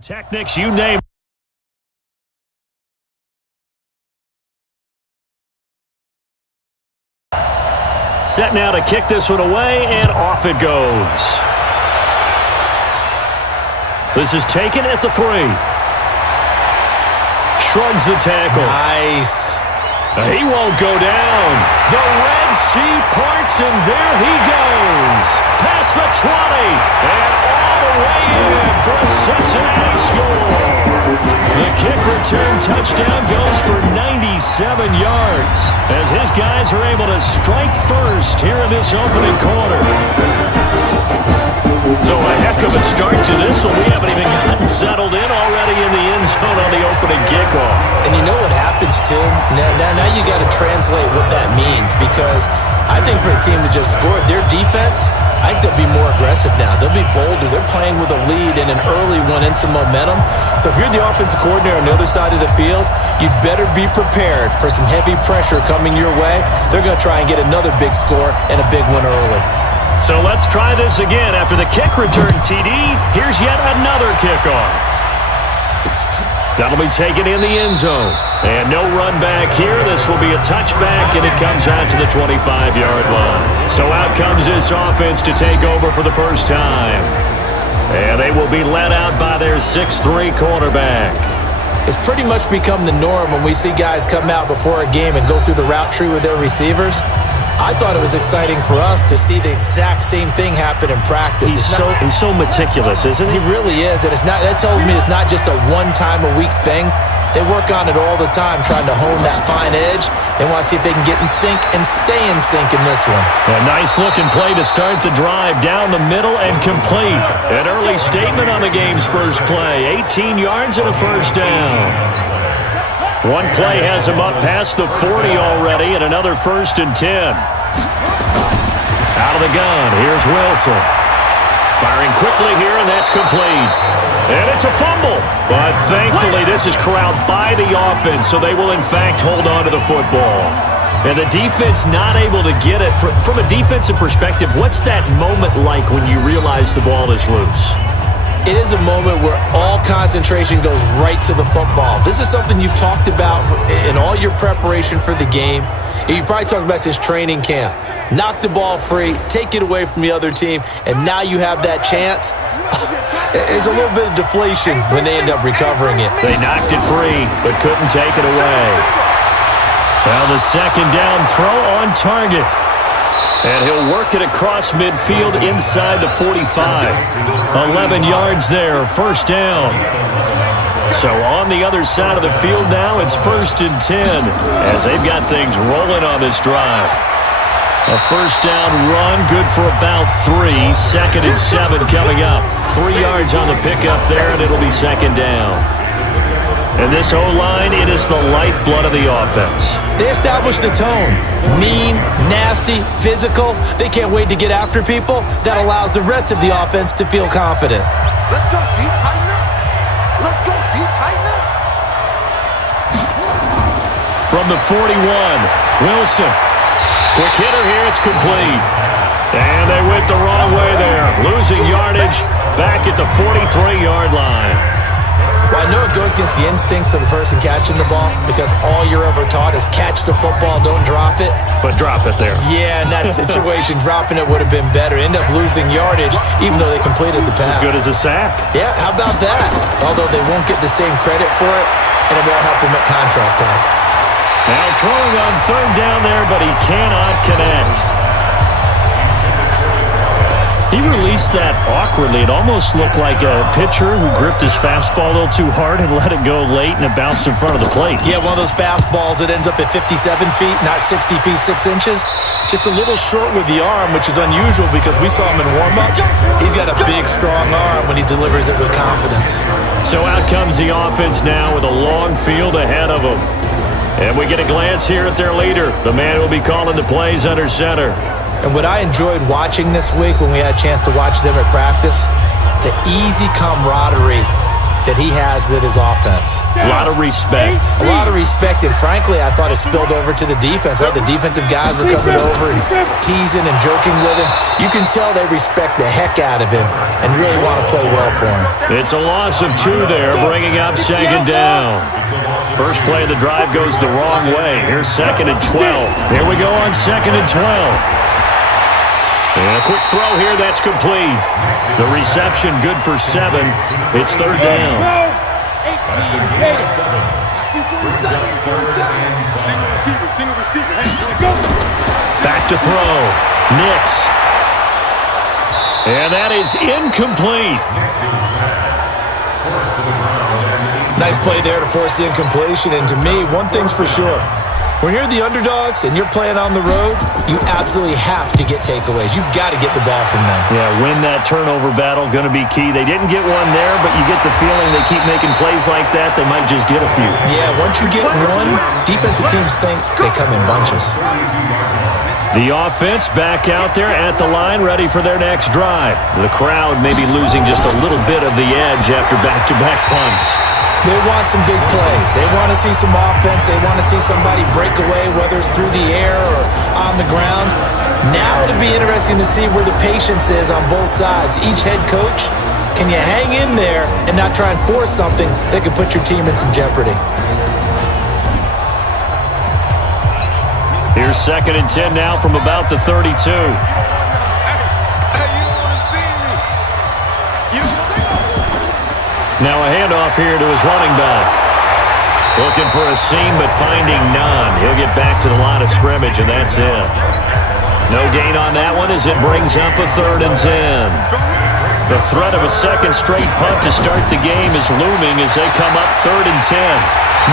Techniques, you name it. Set now to kick this one away, and off it goes. This is taken at the 3. Shrugs the tackle. Nice. He won't go down. The Red Sea parts, and there he goes. Past the 20, and all the way in for a Cincinnati score. The kick return touchdown goes for 97 yards as his guys are able to strike first here in this opening quarter. So a heck of a start to this one. We haven't even gotten settled in already in the end zone on the opening kickoff. And you know what happens, too? Now you got to translate what that means, because I think for a team to just score, their defense, I think they'll be more aggressive now. They'll be bolder. They're playing with a lead and an early one and some momentum. So if you're the offensive coordinator on the other side of the field, you'd better be prepared for some heavy pressure coming your way. They're going to try and get another big score and a big one early. So let's try this again. After the kick return TD, here's yet another kickoff. That'll be taken in the end zone. And no run back here. This will be a touchback, and it comes out to the 25-yard line. So out comes this offense to take over for the first time. And they will be led out by their 6'3 quarterback. It's pretty much become the norm when we see guys come out before a game and go through the route tree with their receivers. I thought it was exciting for us to see the exact same thing happen in practice. He's so meticulous, isn't he? He really is, and that tells me it's not just a one-time-a-week thing. They work on it all the time, trying to hone that fine edge. They want to see if they can get in sync and stay in sync in this one. A nice-looking play to start the drive down the middle and complete. An early statement on the game's first play. 18 yards and a first down. One play has him up past the 40 already, and another 1st and 10. Out of the gun, here's Wilson. Firing quickly here, and that's complete. And it's a fumble. But thankfully, this is corralled by the offense, so they will, in fact, hold on to the football. And the defense not able to get it. From a defensive perspective, what's that moment like when you realize the ball is loose? It is a moment where all concentration goes right to the football. This is something you've talked about in all your preparation for the game. You probably talked about since training camp. Knock the ball free, take it away from the other team, and now you have that chance. There's a little bit of deflation when they end up recovering it. They knocked it free, but couldn't take it away. Well, the second down throw on target. And he'll work it across midfield inside the 45. 11 yards there, first down. So on the other side of the field now, it's 1st and 10 as they've got things rolling on this drive. A first down run, good for about 3. 2nd and 7 coming up. 3 yards on the pickup there, and it'll be 2nd down. And this O-line, it is the lifeblood of the offense. They establish the tone. Mean, nasty, physical. They can't wait to get after people. That allows the rest of the offense to feel confident. Let's go, deep tighten up. Let's go, deep tighten up. From the 41, Wilson. Quick hitter here, it's complete. And they went the wrong way there. Losing yardage back at the 43-yard line. Well, I know it goes against the instincts of the person catching the ball because all you're ever taught is catch the football, don't drop it. But drop it there. Yeah, in that situation, dropping it would have been better. End up losing yardage even though they completed the pass. As good as a sack. Yeah, how about that? Although they won't get the same credit for it, and it won't help them at contract time. Now throwing on 3rd down there, but he cannot connect. He released that awkwardly. It almost looked like a pitcher who gripped his fastball a little too hard and let it go late, and it bounced in front of the plate. Yeah, one of those fastballs that ends up at 57 feet, not 60 feet, 6 inches. Just a little short with the arm, which is unusual because we saw him in warm-ups. He's got a big, strong arm when he delivers it with confidence. So out comes the offense now with a long field ahead of him. And we get a glance here at their leader, the man who will be calling the plays under center. And what I enjoyed watching this week when we had a chance to watch them at practice, the easy camaraderie that he has with his offense. A lot of respect. A lot of respect, and frankly, I thought it spilled over to the defense. The defensive guys were coming over and teasing and joking with him. You can tell they respect the heck out of him and really want to play well for him. It's a loss of 2 there, bringing up second down. First play of the drive goes the wrong way. Here's 2nd and 12. Here we go on 2nd and 12. And a quick throw here, that's complete. The reception good for 7. It's 3rd down. Single receiver. Hey, go. Back to throw. Nix. And that is incomplete. Nice play there to force the incompletion. And to me, one thing's for sure. When you're the underdogs and you're playing on the road, you absolutely have to get takeaways. You've got to get the ball from them. Yeah, win that turnover battle, going to be key. They didn't get one there, but you get the feeling they keep making plays like that, they might just get a few. Yeah, once you get one, defensive teams think they come in bunches. The offense back out there at the line, ready for their next drive. The crowd may be losing just a little bit of the edge after back-to-back punts. They want some big plays. They want to see some offense. They want to see somebody break away, whether it's through the air or on the ground. Now it'll be interesting to see where the patience is on both sides. Each head coach, can you hang in there and not try and force something that could put your team in some jeopardy? Here's 2nd and 10 now from about the 32. Now a handoff here to his running back. Looking for a seam, but finding none. He'll get back to the line of scrimmage, and that's it. No gain on that one as it brings up a 3rd and 10. The threat of a second straight punt to start the game is looming as they come up 3rd and 10.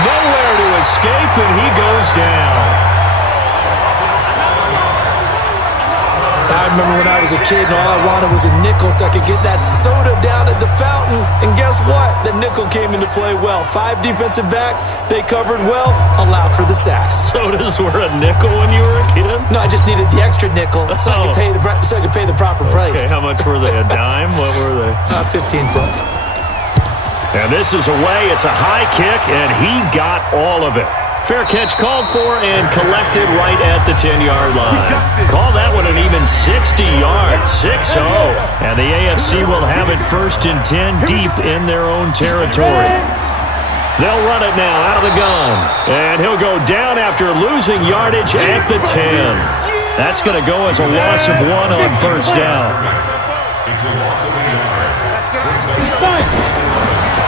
Nowhere to escape, and he goes down. I remember when I was a kid and all I wanted was a nickel so I could get that soda down at the fountain. And guess what? The nickel came into play well. 5 defensive backs, they covered well, allowed for the sacks. Sodas were a nickel when you were a kid? No, I just needed the extra nickel so I could pay the proper price. Okay, how much were they? A dime? What were they? 15 cents. And this is away. It's a high kick, and he got all of it. Fair catch called for and collected right at the 10-yard line. Call that one an even 60 yards, 6-0. And the AFC will have it 1st and 10 deep in their own territory. They'll run it now out of the gun. And he'll go down after losing yardage at the 10. That's going to go as a loss of 1 on 1st down.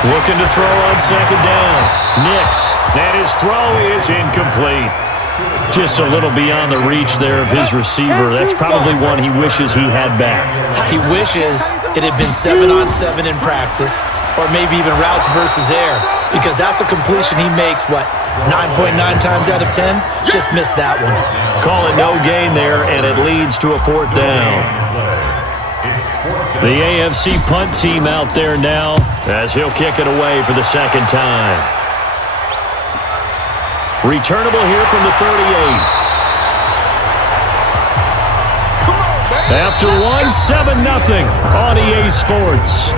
Looking to throw on 2nd down. Nix. And his throw is incomplete. Just a little beyond the reach there of his receiver. That's probably one he wishes he had back. He wishes it had been 7-on-7 in practice, or maybe even routes versus air, because that's a completion he makes, 9.9 times out of 10? Just missed that one. Call it no gain there, and it leads to a 4th down. The AFC punt team out there now as he'll kick it away for the 2nd time. Returnable here from the 38. After 1, 7-0 on EA Sports.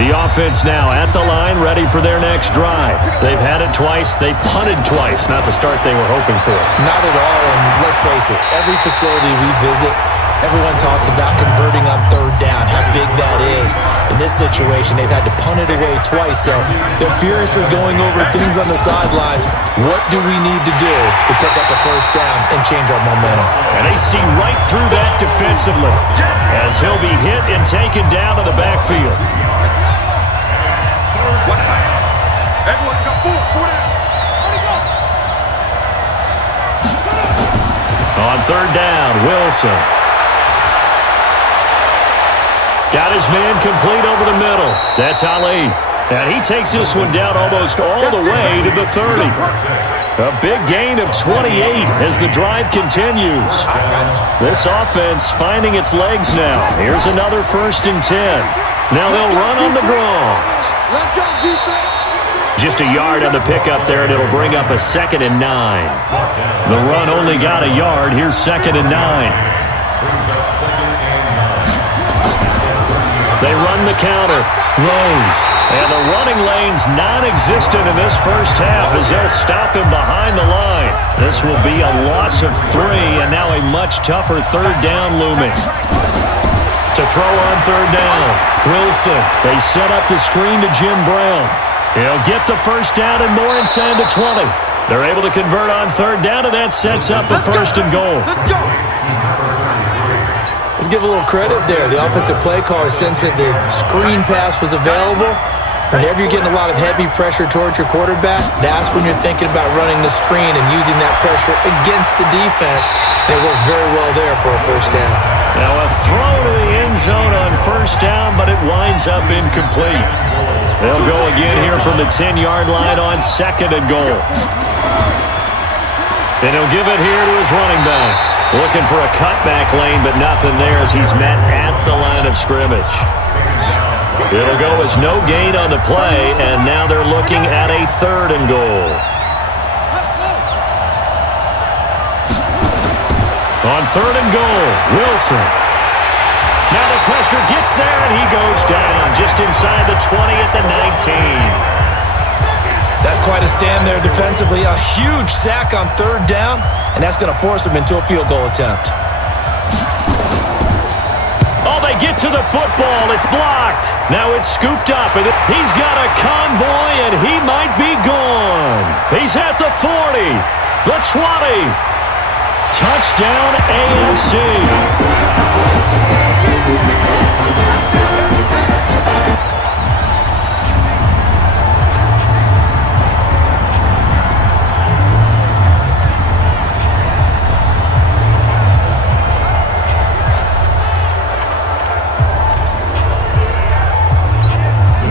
The offense now at the line, ready for their next drive. They've had it twice. They've punted twice. Not the start they were hoping for. Not at all, and let's face it, every facility we visit, everyone talks about converting on 3rd down, how big that is. In this situation, they've had to punt it away twice, so they're furiously going over things on the sidelines. What do we need to do to pick up a 1st down and change our momentum? And they see right through that defensively as he'll be hit and taken down to the backfield. On 3rd down, Wilson. Got his man complete over the middle. That's Ali. And he takes this one down almost all the way to the 30. A big gain of 28 as the drive continues. This offense finding its legs now. Here's another 1st and 10. Now they'll run on the draw. Let's go, defense. Just a yard on the pickup there, and it'll bring up a 2nd and 9. The run only got a yard. Here's 2nd and 9. They run the counter. Rose. And the running lane's non-existent in this first half as they'll stop him behind the line. This will be a loss of 3, and now a much tougher third down looming. To throw on third down, Wilson. They set up the screen to Jim Brown. He'll get the first down and more inside the 20. They're able to convert on third down, and that sets up a first and goal. Let's give a little credit there. The offensive play caller sensed that the screen pass was available. Whenever you're getting a lot of heavy pressure towards your quarterback, that's when you're thinking about running the screen and using that pressure against the defense. And it worked very well there for a first down. Now a throw to the end zone on first down, but it winds up incomplete. They'll go again here from the 10-yard line on second and goal. And he'll give it here to his running back. Looking for a cutback lane, but nothing there as he's met at the line of scrimmage. It'll go as no gain on the play, and now they're looking at a third and goal. On third and goal, Wilson. Now the pressure gets there, and he goes down just inside the 20 at the 19. That's quite a stand there defensively. A huge sack on third down, and that's going to force him into a field goal attempt. Oh, they get to the football. It's blocked. Now it's scooped up, and he's got a convoy, and he might be gone. He's at the 40, the 20. Touchdown, AFC.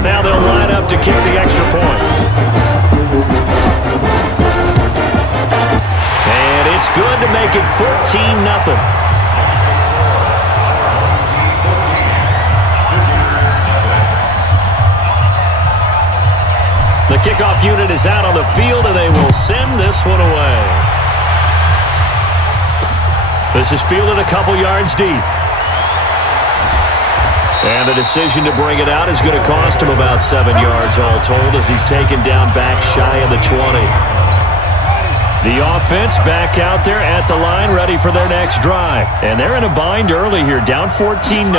Now they'll line up to kick the extra point. And it's good to make it 14-0. The kickoff unit is out on the field, and they will send this one away. This is fielded a couple yards deep. And the decision to bring it out is going to cost him about 7 yards all told as he's taken down back shy of the 20. The offense back out there at the line ready for their next drive. And they're in a bind early here, down 14-0.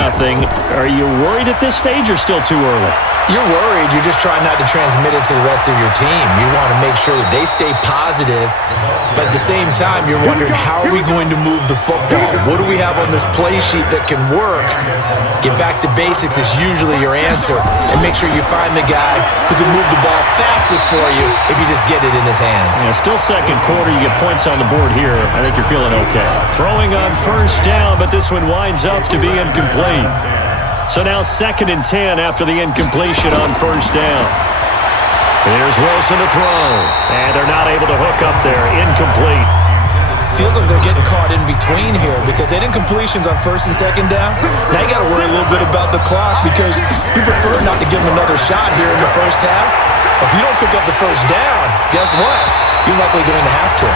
Are you worried at this stage or still too early? You're worried. You're just trying not to transmit it to the rest of your team. You want to make sure that they stay positive. But at the same time, you're wondering, how are we going to move the football? What do we have on this play sheet that can work? Get back to basics is usually your answer. And make sure you find the guy who can move the ball fastest for you if you just get it in his hands. Yeah, still second quarter. You get points on the board here. I think you're feeling okay. Throwing on first down, but this one winds up to be incomplete. So now 2nd and 10 after the incompletion on first down. Here's Wilson to throw. And they're not able to hook up there. Incomplete. Feels like they're getting caught in between here because they had incompletions on first and second down. Now you got to worry a little bit about the clock because you prefer not to give them another shot here in the first half. If you don't pick up the first down, guess what? You're likely going to have to.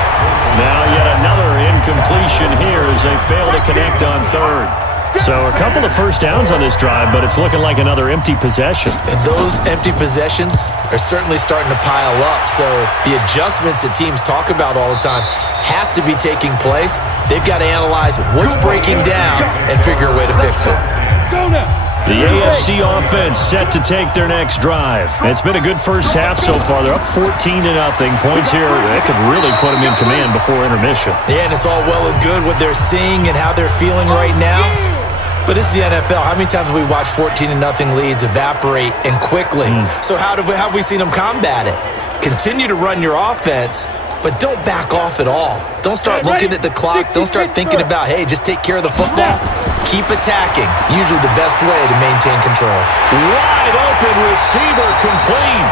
Now yet another incompletion here as they fail to connect on third. So a couple of first downs on this drive, but it's looking like another empty possession. And those empty possessions are certainly starting to pile up. So the adjustments that teams talk about all the time have to be taking place. They've got to analyze what's breaking down and figure a way to fix it. The AFC offense set to take their next drive. It's been a good first half so far. They're up 14-0. Points here, that could really put them in command before intermission. Yeah, and it's all well and good what they're seeing and how they're feeling right now. But it's the NFL. How many times have we watched 14-0 leads evaporate and quickly? So how have we seen them combat it? Continue to run your offense, but don't back off at all. Don't start looking at the clock. Don't start thinking about, hey, just take care of the football. Keep attacking. Usually the best way to maintain control. Wide open receiver complete.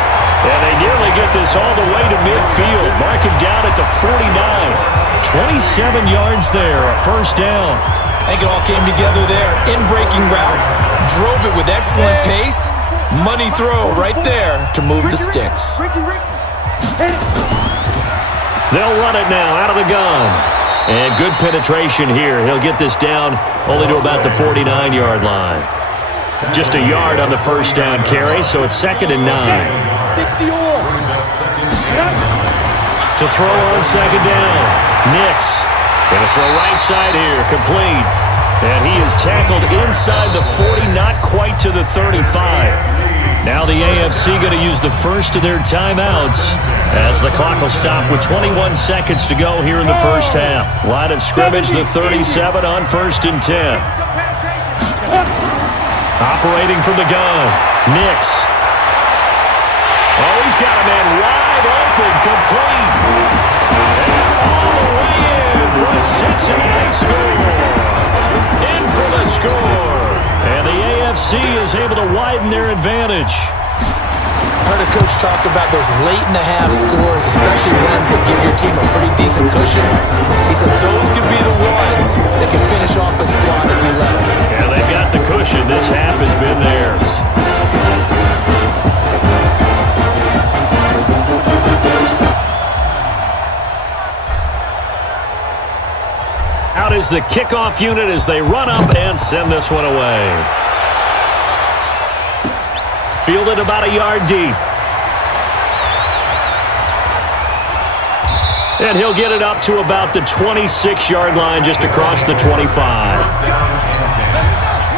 And they nearly get this all the way to midfield. Mark him down at the 49. 27 yards there, a first down. I think it all came together there. In-breaking route. Drove it with excellent pace. Money throw right there to move the sticks. They'll run it now out of the gun. And good penetration here. He'll get this down only to about the 49-yard line. Just a yard on the first down carry, so it's 2nd and 9. To throw on 2nd down. Nix. Gonna throw right side here, complete. And he is tackled inside the 40, not quite to the 35. Now the AFC going to use the first of their timeouts as the clock will stop with 21 seconds to go here in the first half. Line of scrimmage, the 37 on 1st and 10. Operating from the gun, Nix. Oh, he's got a man wide open, complete. And all the way in for a Cincinnati score. In for the score. And the AFC is able to widen their advantage. I heard a coach talk about those late-in-the-half scores, especially ones that give your team a pretty decent cushion. He said those could be the ones that can finish off a squad if you let them. Yeah, they've got the cushion. This half has been theirs. Out is the kickoff unit as they run up and send this one away. Fielded about a yard deep. And he'll get it up to about the 26-yard line just across the 25.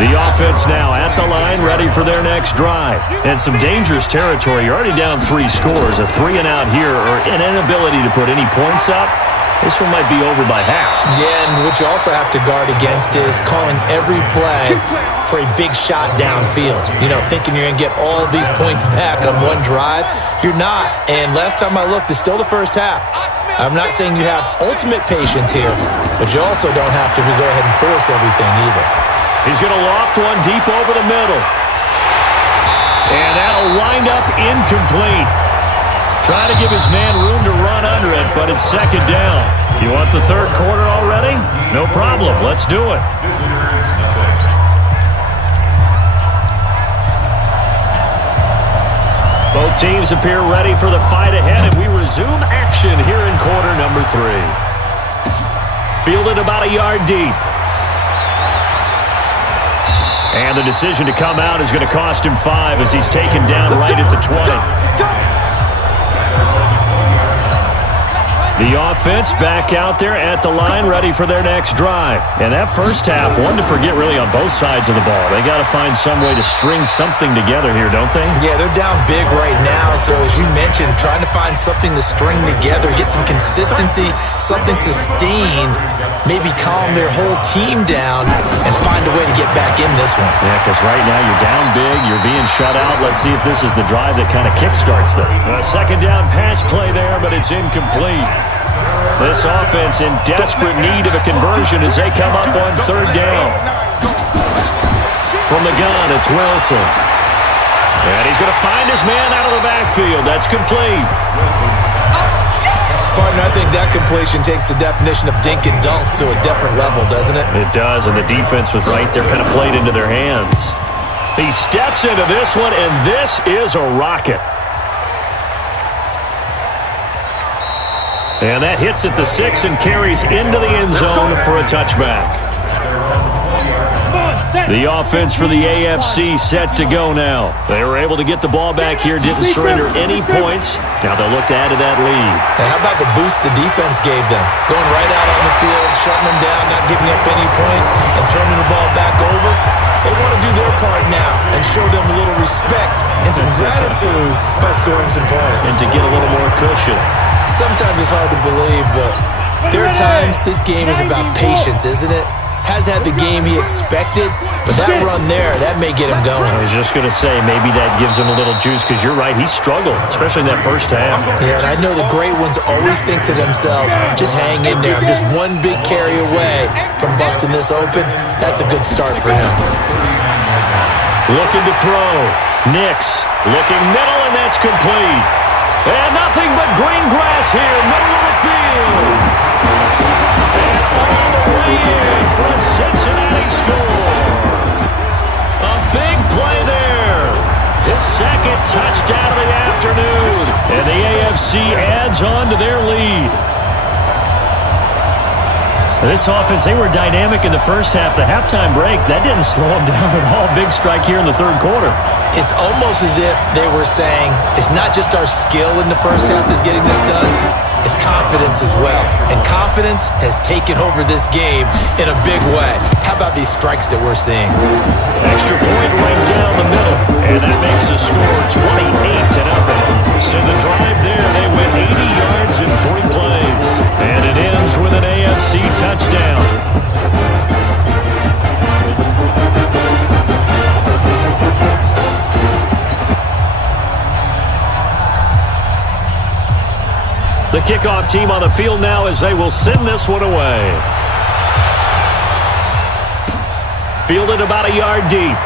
The offense now at the line, ready for their next drive. And some dangerous territory. You're already down 3 scores. A 3-and-out here or an inability to put any points up. This one might be over by half. Yeah, and what you also have to guard against is calling every play for a big shot downfield. You know, thinking you're going to get all these points back on one drive. You're not. And last time I looked, it's still the first half. I'm not saying you have ultimate patience here, but you also don't have to go ahead and force everything either. He's going to loft one deep over the middle. And that'll wind up incomplete. Trying to give his man room to run under it, but it's 2nd down. You want the 3rd quarter already? No problem. Let's do it. Both teams appear ready for the fight ahead, and we resume action here in quarter number 3. Fielded about a yard deep. And the decision to come out is going to cost him 5 as he's taken down right at the 20. The offense back out there at the line, ready for their next drive. And that first half, one to forget really on both sides of the ball. They got to find some way to string something together here, don't they? Yeah, they're down big right now. So as you mentioned, trying to find something to string together, get some consistency, something sustained, maybe calm their whole team down and find a way to get back in this one. Yeah, because right now you're down big, you're being shut out. Let's see if this is the drive that kind of kickstarts them. A 2nd down pass play there, but it's incomplete. This offense in desperate need of a conversion as they come up on 3rd down. From the gun, it's Wilson. And he's going to find his man out of the backfield. That's complete. Partner, I think that completion takes the definition of dink and dunk to a different level, doesn't it? It does, and the defense was right there, kind of played into their hands. He steps into this one, and this is a rocket. And that hits at the 6 and carries into the end zone for a touchback. The offense for the AFC set to go now. They were able to get the ball back here, didn't surrender any points. Now they'll look to add to that lead. And how about the boost the defense gave them? Going right out on the field, shutting them down, not giving up any points, and turning the ball back over. They want to do their part now and show them a little respect and some gratitude by scoring some points. And to get a little more cushion. Sometimes it's hard to believe, but there are times this game is about patience, isn't it? Has had the game he expected, but that run there, that may get him going. I was just going to say, maybe that gives him a little juice, because you're right, he struggled, especially in that first half. Yeah, and I know the great ones always think to themselves, just hang in there. I'm just one big carry away from busting this open. That's a good start for him. Looking to throw. Nix looking middle, and that's complete. And nothing but green grass here, middle of the field. And all the way in for a Cincinnati score. A big play there. His 2nd touchdown of the afternoon. And the AFC adds on to their lead. This offense, they were dynamic in the first half. The halftime break, that didn't slow them down at all. Big strike here in the third quarter. It's almost as if they were saying, it's not just our skill in the first half that's getting this done, it's confidence as well. And confidence has taken over this game in a big way. How about these strikes that we're seeing? Extra point right down the middle. And that makes the score 28-0. So the drive there, they went 80 yards in 3 plays. And it ends with an AFC touchdown. The kickoff team on the field now as they will send this one away. Fielded about a yard deep.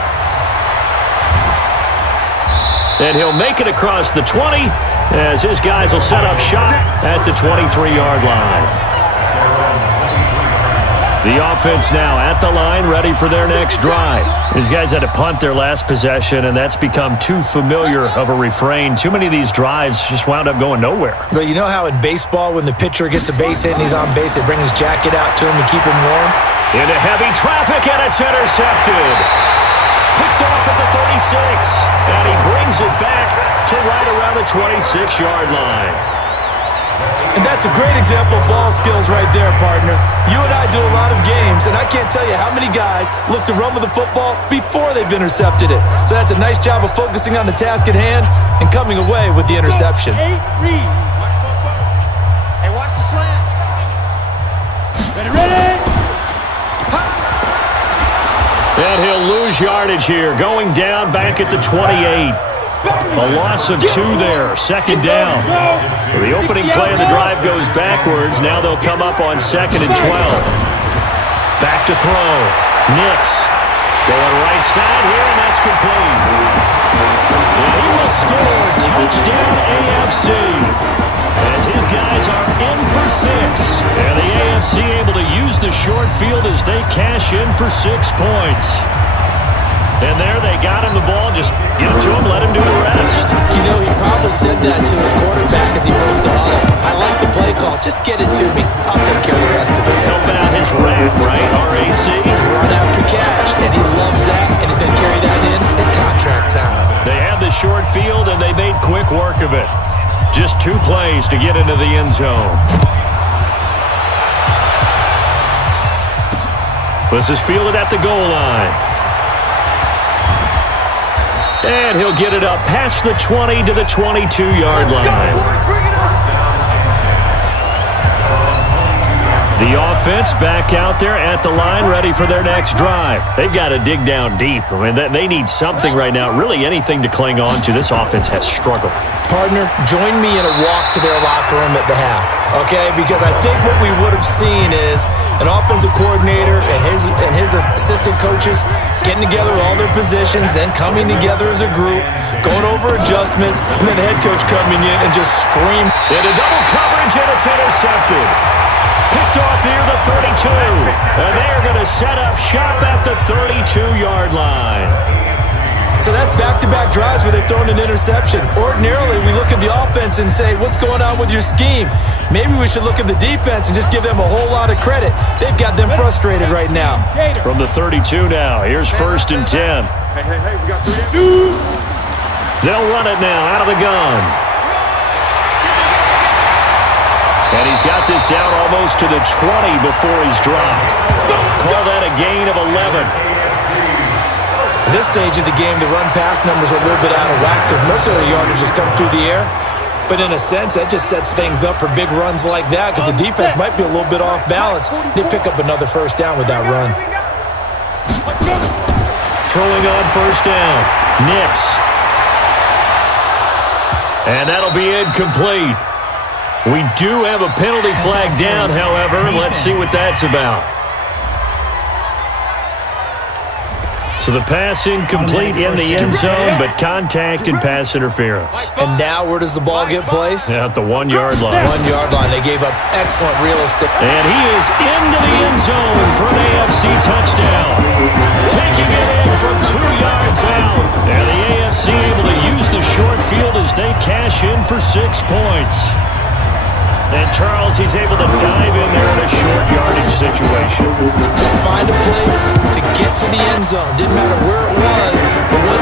And he'll make it across the 20 as his guys will set up shop at the 23-yard line. The offense now at the line, ready for their next drive. These guys had to punt their last possession, and that's become too familiar of a refrain. Too many of these drives just wound up going nowhere. But you know how in baseball, when the pitcher gets a base hit and he's on base, they bring his jacket out to him to keep him warm? Into heavy traffic, and it's intercepted. Picked off at the 36, and he brings it back to right around the 26-yard line. And that's a great example of ball skills right there, partner. You and I do a lot of games, and I can't tell you how many guys look to run with the football before they've intercepted it. So that's a nice job of focusing on the task at hand and coming away with the interception. Hey, watch the slant. Ready? And he'll lose yardage here, going down back at the 28. A loss of 2 there, second down. So the opening play of the drive goes backwards. Now they'll come up on 2nd and 12. Back to throw. Nix going right side here, and that's complete. And he will score. Touchdown AFC. As his guys are in for 6. And the AFC able to use the short field as they cash in for 6 points. And there they got him the ball. Just give it to him, let him do the rest. You know, he probably said that to his quarterback as he broke the huddle. I like the play call. Just get it to me. I'll take care of the rest of it. Help out his rack, right? RAC. Run after catch. And he loves that. And he's going to carry that in at contract time. They have the short field, and they made quick work of it. Just 2 plays to get into the end zone. This is fielded at the goal line. And he'll get it up past the 20 to the 22-yard line. The offense back out there at the line, ready for their next drive. They've got to dig down deep. I mean, they need something right now, really anything to cling on to. This offense has struggled. Partner, join me in a walk to their locker room at the half, okay? Because I think what we would have seen is an offensive coordinator and his assistant coaches getting together with all their positions, then coming together as a group, going over adjustments, and then the head coach coming in and just scream. Into double coverage, and it's intercepted. Picked off near the 32. And they are going to set up shop at the 32-yard line. So that's back-to-back drives where they've thrown an interception. Ordinarily, we look at the offense and say, what's going on with your scheme? Maybe we should look at the defense and just give them a whole lot of credit. They've got them frustrated right now. From the 32 now, here's 1st and 10. Hey, we got 3 They'll run it now out of the gun. And he's got this down almost to the 20 before he's dropped. Call that a gain of 11. At this stage of the game, the run-pass numbers are a little bit out of whack because most of the yardage has come through the air. But in a sense, that just sets things up for big runs like that because the defense might be a little bit off balance. They pick up another 1st down with that run. Throwing on 1st down. Nix. And that'll be incomplete. We do have a penalty flag down, however. Let's see what that's about. So the pass incomplete in the end zone, but contact and pass interference. And now where does the ball get placed? At the 1-yard line. 1-yard line. They gave up excellent real estate. And he is into the end zone for an AFC touchdown. Taking it in from 2 yards out. And the AFC able to use the short field as they cash in for 6 points. And Charles, he's able to dive in there in a short yardage situation. Just find a place to get to the end zone. Didn't matter where it was, but what...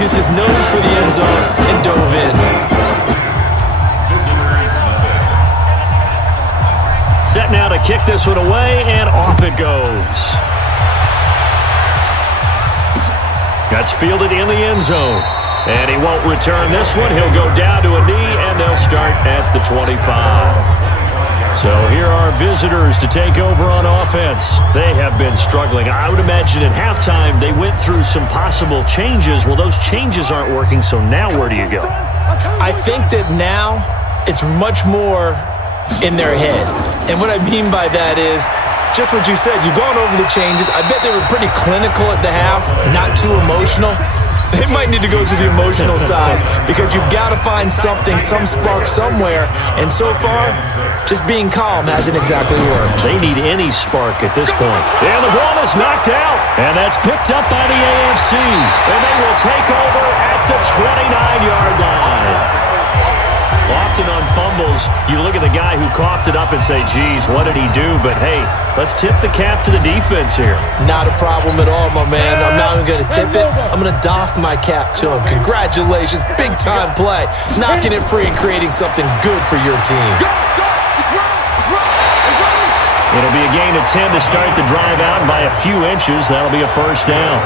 Used his nose for the end zone and dove in. Set now to kick this one away, and off it goes. That's fielded in the end zone. And he won't return this one. He'll go down to a knee, and they'll start at the 25. So here are visitors to take over on offense. They have been struggling. I would imagine at halftime they went through some possible changes. Well, those changes aren't working, so now where do you go? I think that now it's much more in their head. And what I mean by that is just what you said. You've gone over the changes. I bet they were pretty clinical at the half, not too emotional. They might need to go to the emotional side because you've got to find something, some spark somewhere. And so far, just being calm hasn't exactly worked. They need any spark at this point. And the ball is knocked out. And that's picked up by the AFC. And they will take over at the 29-yard line. Often on fumbles, you look at the guy who coughed it up and say, geez, what did he do? But, hey, let's tip the cap to the defense here. Not a problem at all, my man. I'm not even going to tip it. I'm going to doff my cap to him. Congratulations. Big-time play. Knocking it free and creating something good for your team. It'll be a gain of 10 to start the drive out, and by a few inches, that'll be a first down.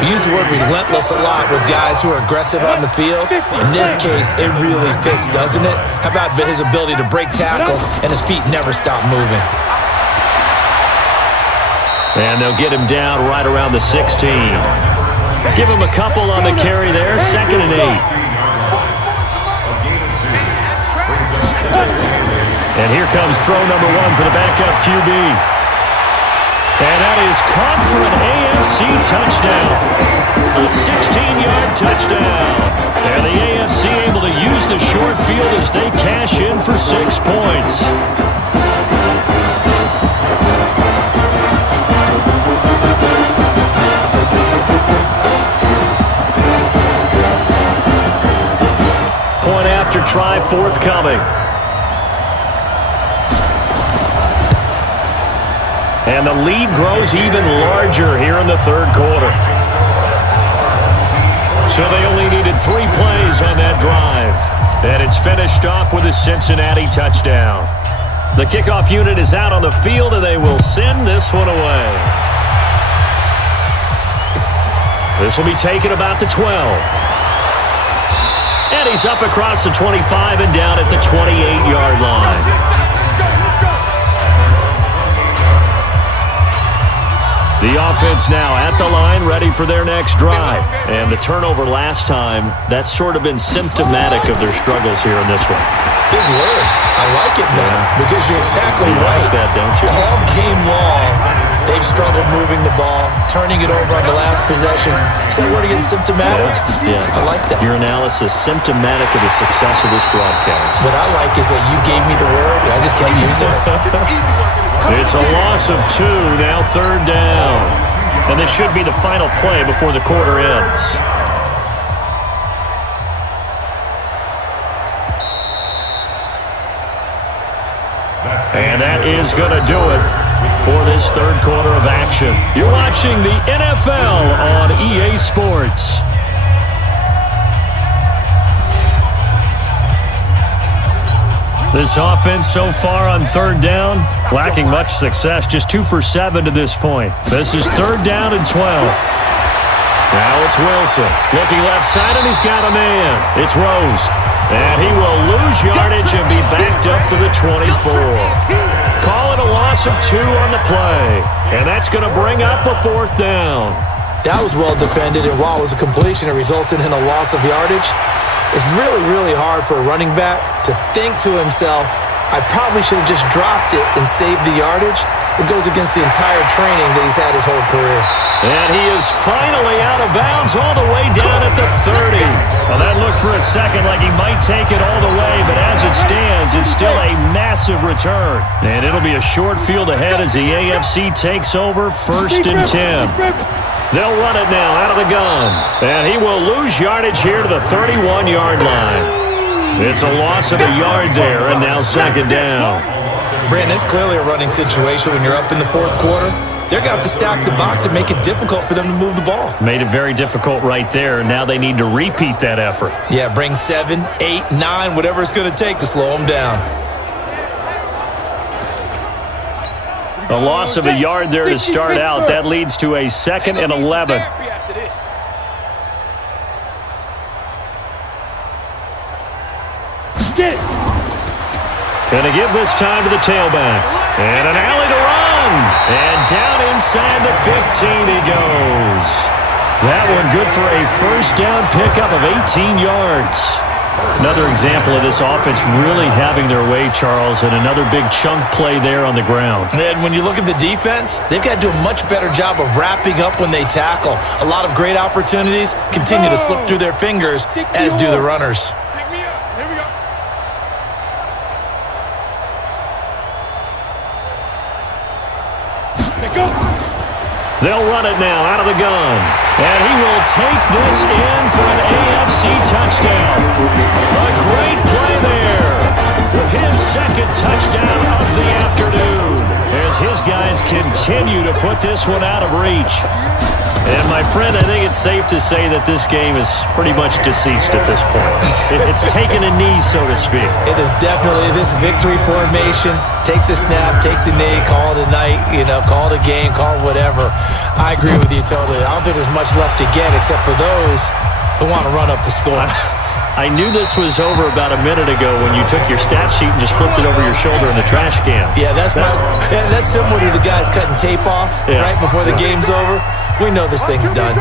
We use the word relentless a lot with guys who are aggressive on the field. In this case, it really fits, doesn't it? How about his ability to break tackles and his feet never stop moving? And they'll get him down right around the 16. Give him a couple on the carry there, 2nd and 8. And here comes throw number 1 for the backup QB. And that is caught for an AFC touchdown. A 16-yard touchdown. And the AFC able to use the short field as they cash in for 6 points. Point after try forthcoming. And the lead grows even larger here in the third quarter. So they only needed 3 plays on that drive. And it's finished off with a Cincinnati touchdown. The kickoff unit is out on the field, and they will send this one away. This will be taken about the 12. And he's up across the 25 and down at the 28-yard line. The offense now at the line, ready for their next drive. And the turnover last time, that's sort of been symptomatic of their struggles here in this one. Big word. I like it, though, because you're exactly right. Like that, don't you? All game long, they've struggled moving the ball, turning it over on the last possession. Is that word again, symptomatic? Yeah. I like that. Your analysis, symptomatic of the success of this broadcast. What I like is that you gave me the word, and I just kept using it. It's a loss of 2, now 3rd down. And this should be the final play before the quarter ends. And that is going to do it for this third quarter of action. You're watching the NFL on EA Sports. This offense so far on third down, lacking much success, just 2 for 7 to this point. This is third down and 12. Now it's Wilson. Looking left side, and he's got a man. It's Rose. And he will lose yardage and be backed up to the 24. Call it a loss of 2 on the play. And that's going to bring up a fourth down. That was well defended, and while it was a completion, it resulted in a loss of yardage. It's really, really hard for a running back to think to himself, I probably should have just dropped it and saved the yardage. It goes against the entire training that he's had his whole career. And he is finally out of bounds all the way down at the 30. Well, that looked for a second like he might take it all the way, but as it stands, it's still a massive return. And it'll be a short field ahead as the AFC takes over, 1st and 10. They'll run it now out of the gun. And he will lose yardage here to the 31-yard line. It's a loss of a yard there, and now 2nd down. Brandon, it's clearly a running situation when you're up in the 4th quarter. They're going to have to stack the box and make it difficult for them to move the ball. Made it very difficult right there. Now they need to repeat that effort. Yeah, bring 7, 8, 9, whatever it's going to take to slow them down. A loss of a yard there to start out. That leads to a 2nd and 11. Going to give this time to the tailback. And an alley to run. And down inside the 15 he goes. That one good for a first down pickup of 18 yards. Another example of this offense really having their way, Charles, and another big chunk play there on the ground. And when you look at the defense, they've got to do a much better job of wrapping up when they tackle. A lot of great opportunities continue to slip through their fingers, as do the runners. They'll run it now out of the gun. And he will take this in for an AFC touchdown. A great play there. His 2nd touchdown of the afternoon. As his guys continue to put this one out of reach. And, my friend, I think it's safe to say that this game is pretty much deceased at this point. It's taken a knee, so to speak. It is definitely this victory formation. Take the snap, take the knee, call it a night, call it a game, call it whatever. I agree with you totally. I don't think there's much left to get except for those who want to run up the score. I knew this was over about a minute ago when you took your stat sheet and just flipped it over your shoulder in the trash can. Yeah, that's similar to the guys cutting tape off right before the game's over. We know this thing's done.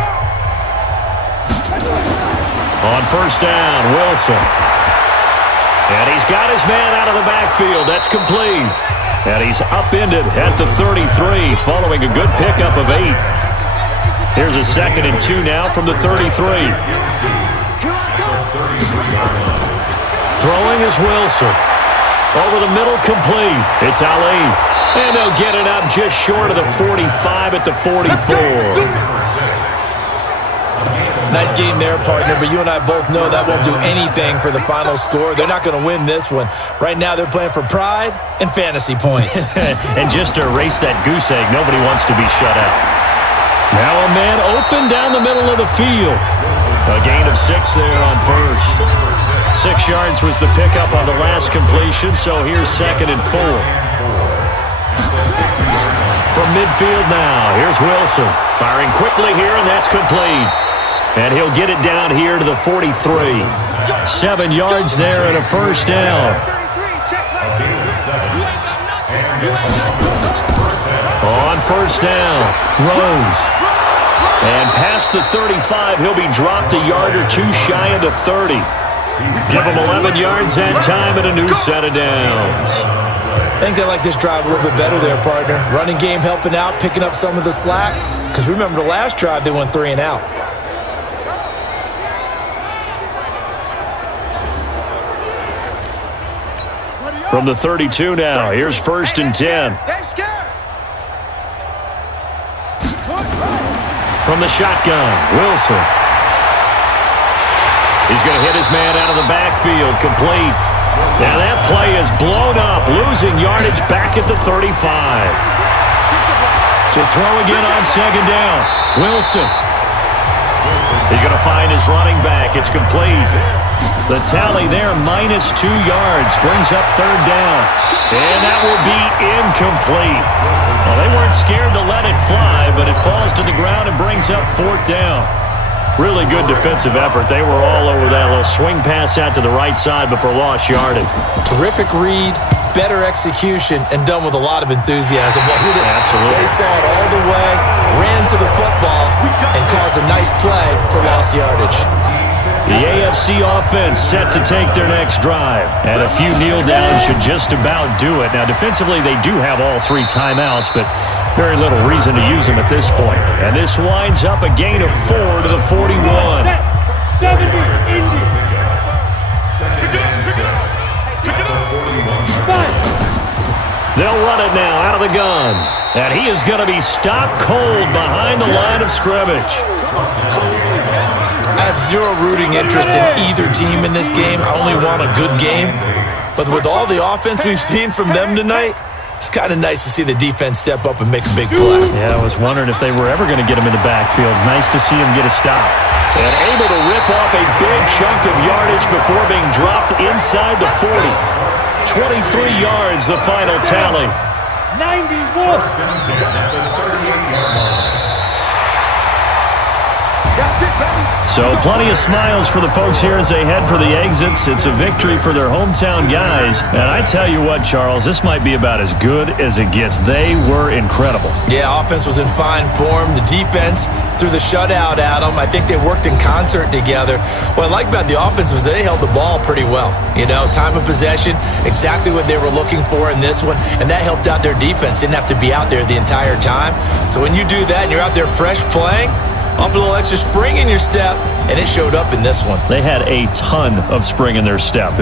On 1st down, Wilson. And he's got his man out of the backfield. That's complete. And he's upended at the 33 following a good pickup of 8. Here's a 2nd and 2 now from the 33. Throwing is Wilson. Over the middle, complete. It's Ali. And they'll get it up just short of the 45 at the 44. Nice game there, partner, but you and I both know that won't do anything for the final score. They're not going to win this one. Right now, they're playing for pride and fantasy points. And just to erase that goose egg, nobody wants to be shut out. Now a man open down the middle of the field. A gain of 6 there on 1st. 6 yards was the pickup on the last completion, so here's 2nd and 4. From midfield now, here's Wilson. Firing quickly here, and that's complete. And he'll get it down here to the 43. 7 yards there and a first down. On 1st down, Rose. And past the 35, he'll be dropped a yard or 2 shy of the 30. Give him 11 yards that time and a new set of downs. I think they like this drive a little bit better there, partner. Running game helping out, picking up some of the slack. Because remember, the last drive, they went 3 and out. From the 32 now, here's 1st and 10. From the shotgun, Wilson. He's going to hit his man out of the backfield, complete. Now that play is blown up, losing yardage back at the 35. To throw again on 2nd down, Wilson. He's going to find his running back. It's complete. The tally there, -2 yards, brings up third down. And that will be incomplete. Well, they weren't scared to let it fly, but it falls to the ground and brings up fourth down. Really good defensive effort. They were all over that little swing pass out to the right side before lost yardage. Terrific read, better execution, and done with a lot of enthusiasm. Absolutely. They saw it all the way, ran to the football, and caused a nice play for lost yardage. The AFC offense set to take their next drive. And a few kneel downs should just about do it. Now, defensively, they do have all 3 timeouts, but very little reason to use them at this point. And this winds up a gain of 4 to the 41. 70, Indy. They'll run it now out of the gun. And he is going to be stopped cold behind the line of scrimmage. I have zero rooting interest in either team in this game. I only want a good game. But with all the offense we've seen from them tonight, it's kind of nice to see the defense step up and make a big play. Yeah, I was wondering if they were ever going to get him in the backfield. Nice to see him get a stop. And able to rip off a big chunk of yardage before being dropped inside the 40. 23 yards, the final tally. 91. So plenty of smiles for the folks here as they head for the exits. It's a victory for their hometown guys. And I tell you what, Charles, this might be about as good as it gets. They were incredible. Yeah, offense was in fine form. The defense threw the shutout at them. I think they worked in concert together. What I like about the offense was they held the ball pretty well. You know, time of possession, exactly what they were looking for in this one. And that helped out their defense. Didn't have to be out there the entire time. So when you do that and you're out there fresh playing, up a little extra spring in your step, and it showed up in this one. They had a ton of spring in their step.